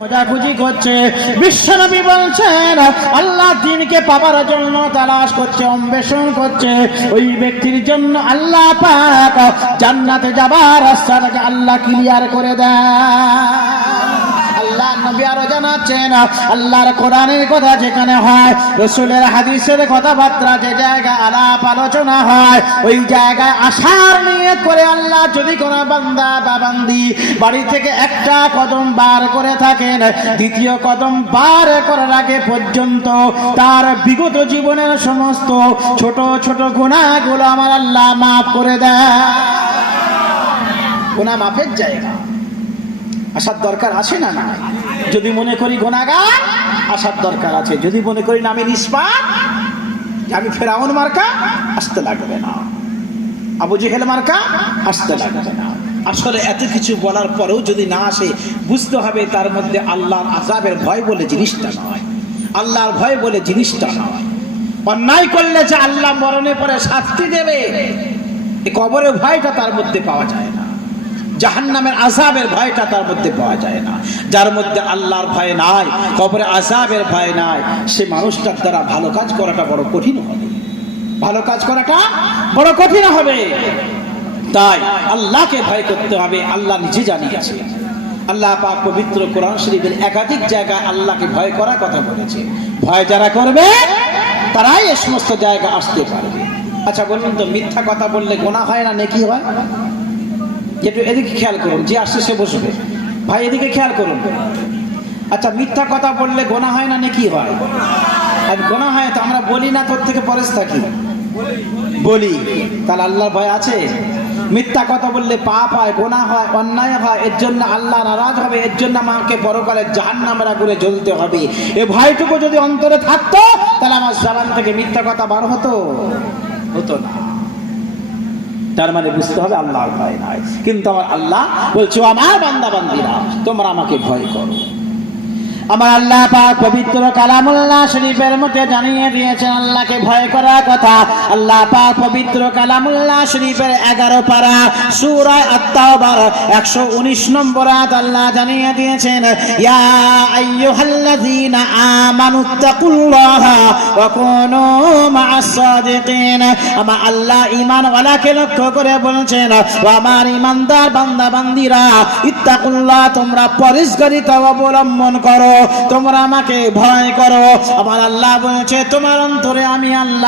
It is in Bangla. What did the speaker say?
খোঁজাখুঁজি করছে। বিশ্বনবী বলছেন, আল্লাহ দিনকে পাবার জন্য তালাশ করছে, অন্বেষণ করছে। ওই ব্যক্তির জন্য আল্লাহ পাক জান্নাতে যাবার রাস্তাটাকে আল্লাহ ক্লিয়ার করে দেয় আল্লাহ নবী আরও জানাচ্ছেন, আল্লাহর কোরআনের কথা যেখানে হয়, রসুলের হাদিসের কথাবার্তা যে আলাপ আলোচনা হয়, ওই জায়গায় আসার নিয়ে করে আল্লাহ যদি কোনো বান্দা বা বান্দি বাড়ি থেকে একটা কদম বার করে থাকেন, দ্বিতীয় কদম বার করার আগে পর্যন্ত তার বিগত জীবনের সমস্ত ছোট ছোট গুণাগুলো আমার আল্লাহ মাফ করে দেয়। গুণা মাফের জায়গা। আসার দরকার আছে না না যদি মনে করি গোনাগার আসার দরকার আছে। যদি মনে করি নামে নিষ্পাত যে আমি ফেরাউন মার্কা, আসতে লাগবে না। আবু জেহেল মার্কা, আসতে লাগবে না। আসলে এত কিছু বলার পরেও যদি না আসে, বুঝতে হবে তার মধ্যে আল্লাহর আজাবের ভয় বলে জিনিসটা নয়। আল্লাহর ভয় বলে জিনিসটা নয়। অন্যায় করলে যে আল্লাহ মরণে পরে শাস্তি দেবে কবরের ভয়টা তার মধ্যে পাওয়া যায় না। জাহান্নামের আজাবের ভয়টা তার মধ্যে পাওয়া যায় না। যার মধ্যে আল্লাহর ভয় নাই, কবরে আজাবের ভয় নাই, সে মানুষটার দ্বারা ভালো কাজ করাটা বড় কঠিন হবে। ভালো কাজ করাটা বড় কঠিন হবে। তাই আল্লাহকে ভয় করতে হবে, আল্লাহ নিজে জানিয়েছে। আল্লাহ পাক পবিত্র কোরআন শরীফের একাধিক জায়গায় আল্লাহকে ভয় করার কথা বলেছে। ভয় যারা করবে, তারাই এ সমস্ত জায়গা আসতে পারবে। আচ্ছা বলুন তো, মিথ্যা কথা বললে গোনা হয় না, নেকি হয়? একটু এদিকে খেয়াল করুন, যে আসছে সে বসবে। ভাই, এদিকে খেয়াল করুন। আচ্ছা মিথ্যা কথা বললে গোনা হয় না নেকি হয়? আর গোনা হয় তো আমরা বলি না, তোর থেকে পরেশ থাকি। বলি। তাহলে আল্লাহর ভয় আছে? মিথ্যা কথা বললে পাপ হয়, গোনা হয়, অন্যায় হয়, এর জন্য আল্লাহ নারাজ হবে, এর জন্য আমাকে পরকালে নামরা করে জ্বলতে হবে। এ ভয়টুকু যদি অন্তরে থাকতো, তাহলে আমার জাবান থেকে মিথ্যা কথা বার হতো? হতো না। তার মানে বুঝতে হবে আল্লাহর ভয় নাই। কিন্তু আমার আল্লাহ বলছো আমার বান্দা বান্দিরা তোমরা আমাকে ভয় করো। আমার আল্লাহ পবিত্র কালামুল্লাহ শরীফের মধ্যে জানিয়ে দিয়েছেন, আল্লাহকে ভয় করার কথা। আল্লাহ পাক পবিত্র কালামুল্লাহ শরীফের এগারো পারা সুরায় আত্মাবার একশো উনিশ নম্বর আল্লাহ জানিয়ে দিয়েছেন লক্ষ্য করে আমার তোমরা অবলম্বন করো। তোমরা আমাকে ভয় করো। আমার আল্লাহ বলছে তোমার অন্তরে আমি আল্লাহ